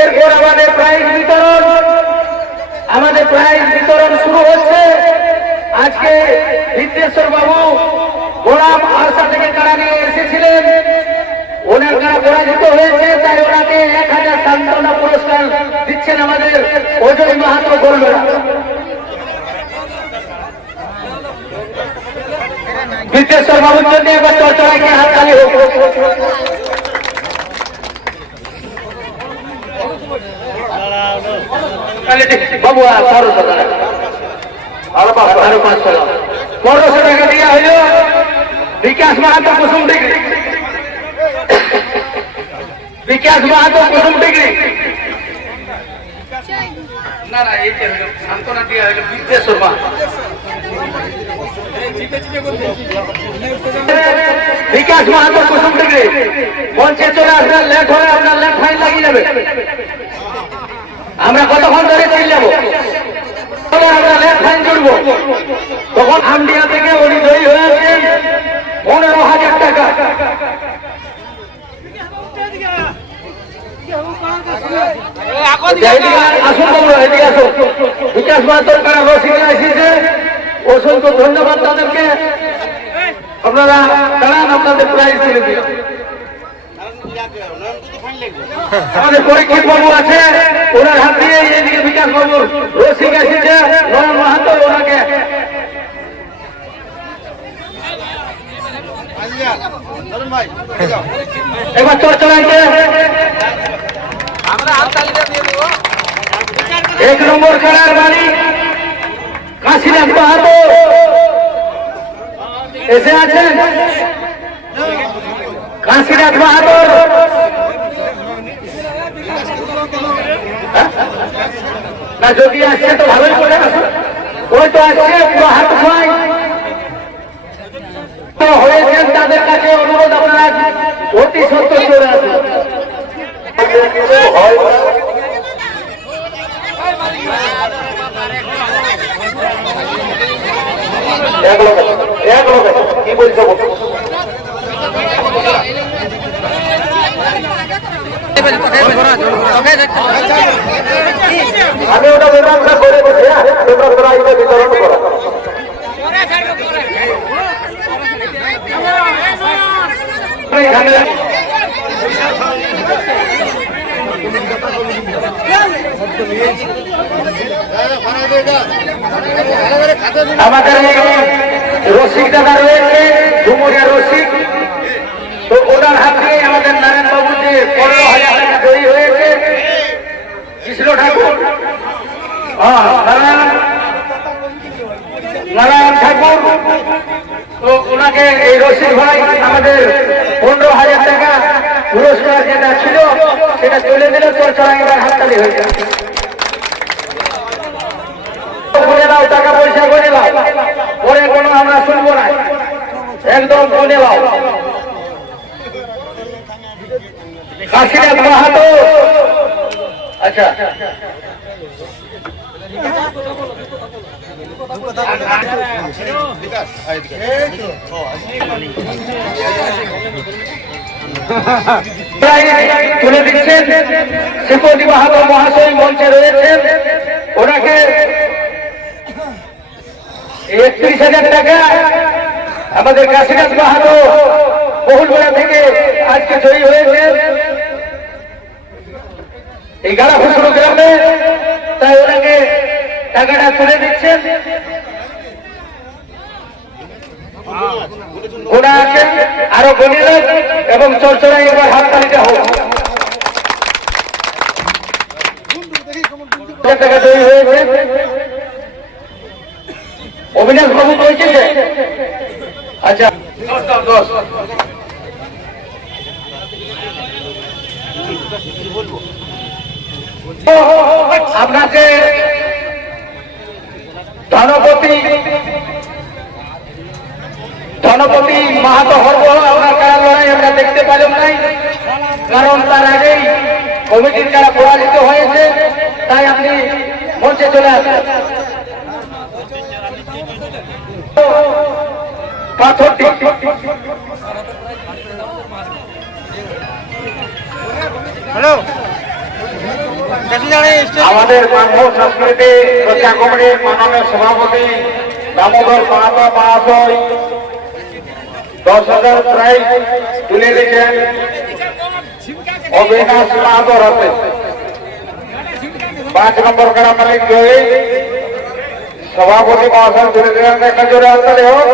এরপর আমাদের প্রাইজ বিতরণ আমাদের প্রাইজ বিতরণ শুরু হচ্ছে। আজকে বিদ্যেশ্বর বাবু গোলাম আশা থেকে কারা নিয়ে এসেছিলেন। ওনার কারা পরাজিত হয়েছে, তাই ওনাকে এক হাজার সান্ত্বনা পুরস্কার দিচ্ছেন আমাদের অজয় মাহাতো গোলবেড়া বিদ্যেশ্বর বাবুর জন্য এবার চরচড়াইকে হাততালি হোক। বাবু, আর পনেরোশো টাকা। আরও পাঁচশো টাকা দেওয়া হইল। বিকাশ মাহাতো কুসুম ডিগ্রি। বিকাশ মাহাতো কুসুম ডিগ্রি। না সান্ত্বনা বিদ্যেশ্বর বিকাশ মাহাতো কুসুম ডিগ্রি। মঞ্চে চলে আপনার লেট হয়ে আপনার লেট ফাইন লাগিয়ে যাবে আমরা কতক্ষণ ধরে চলে যাব আমরা লেট ফাইন করব। তখন আমডিয়া থেকে উনি জয়ী হয়েছেন পনেরো হাজার টাকা এদিকে আসুন এদিকে। বিকাশ মাহাতোর কারা রসিকে এসেছে। অসংখ্য ধন্যবাদ তাদেরকে। আপনারা দাঁড়ান আপনাদের প্রাইজ তুলে দিন আমাদের পরীক্ষিত বাবু আছে ওনার হাত দিয়ে এদিকে বিকাশ বাবুর রসিক এসেছে মাহাতো ওনাকে। এবার চর্চলাইতে এক নম্বর খেলার বাড়ি কাশীনাথ মাহাতো এসে আছেন? কাশীনাথ বাহাদুর। না, যদি আসছে তো ভালোই করে আসুন। ওই তো আসছে পুরো হাত তো হয়েছেন তাদের কাছে অনুরোধ আপনারা অতি সত্য করে আসুন এক লোক এক লোক কি বলছো বলো? আমি ওটা বিভাগটা করে বসে তোমরা তোরা এটা বিতরণ করো। আমাদের এখানে রসিক দাদা রয়েছে ঝুমুরিয়া রসিক। তো ওনার হাত দিয়ে আমাদের নারায়ণ বাবু যে পনেরো হাজার টাকা তৈরি হয়েছে কৃষ্ণ ঠাকুর। নারায়ণ ঠাকুর। তো ওনাকে এই রসিক ভাই আমাদের পনেরো হাজার টাকা পুরস্কার যেটা ছিল, সেটা চলে দিলে তোর চড়া হাততালি হয়ে দাও, টাকা পয়সা বলে দাও। পরে কোনো আমরা শুনব না। একদম মাহাতো আচ্ছা। তুলে দিচ্ছেন শ্রীপতি মাহাতো মহাশয় মঞ্চে রয়েছেন। ওনাকে একত্রিশ হাজার টাকা আমাদের কাশীনাথ মাহাতো বহুলবেলা থেকে আজকে জয়ী হয়েছে এই গাড়া গ্রামে তাই ওনাকে টাকাটা তুলে দিচ্ছেন। ওরা আছে আরও গণিত এবং চর্চরায় এবার হাততালিটা হোক। অবিনাশ বাবু বলছে আচ্ছা। দশ দাও, আপনাকে ধনপতি ধনপতি মাহাতো হরব আপনার কারা লড়াই দেখতে পেলাম নাই। কারণ তার আগেই কমিটির যারা পরাজিত হয়েছে, তাই আপনি মঞ্চে চলে আসেন। পাথরটি আমাদের ব্রাহ্ম সংস্কৃতি রক্ষা কমিটির মাননীয় সভাপতি দামোদর মাহাতো মহাশয় দশ হাজার প্রাইজ তুলে দিয়েছেন। অবিনাশ মাহাতোর হাতে পাঁচ নম্বর কারা মালিক সভাপতি মহাশয় তুলে দিলেন। একটা জোরে হোক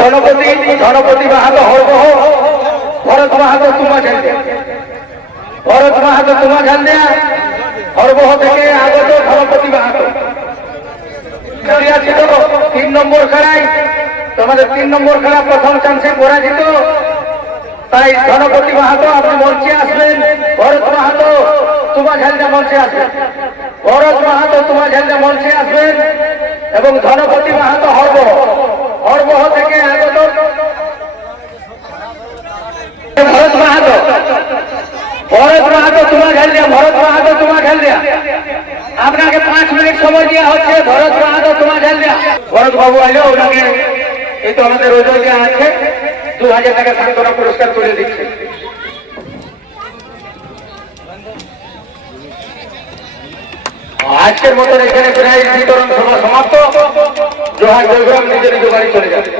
ধনপতি ধনপতি মাহাতো হরবহ ভরত মাহাতো তোমা ঝান্ডিয়া ভরত মাহাতো তোমা ঝান্ডিয়া হরবহ থেকে আগত ধনপতি মাহাতো। ছিল তিন নম্বর খেলায়। তোমাদের তিন নম্বর খেলা প্রথম চান্সে পরাজিত। তাই ধনপতি মাহাতো আপনি মঞ্চে আসবেন। ভরত মাহাতো তোমা ঝান্ডা মঞ্চে আসবেন। ভরত মাহাতো তোমা ঝান্ডা মঞ্চে আসবেন। এবং ধনপতি মাহাতো হরবহ হরবহ থেকে আগত ভরত মাহাতো ভরত মাহাতো তোমার খেল দিয়া ভরত মাহাতো তোমার খেল দিয়া। আপনাকে পাঁচ মিনিট সময় দেওয়া হচ্ছে ভরত মাহাতো তোমার খেল দিয়া। ভরত বাবু আইলো ওনাকে এই তো আমাদের রোজকে আছে, দু হাজার টাকা সান্ত্বনা পুরস্কার তুলে দিচ্ছে। আজকের মতন এখানে প্রায় বিতরণ সভা সমাপ্ত। জোহার জয়গ্রাম, নিজের নিজ বাড়ি চলে যাবে।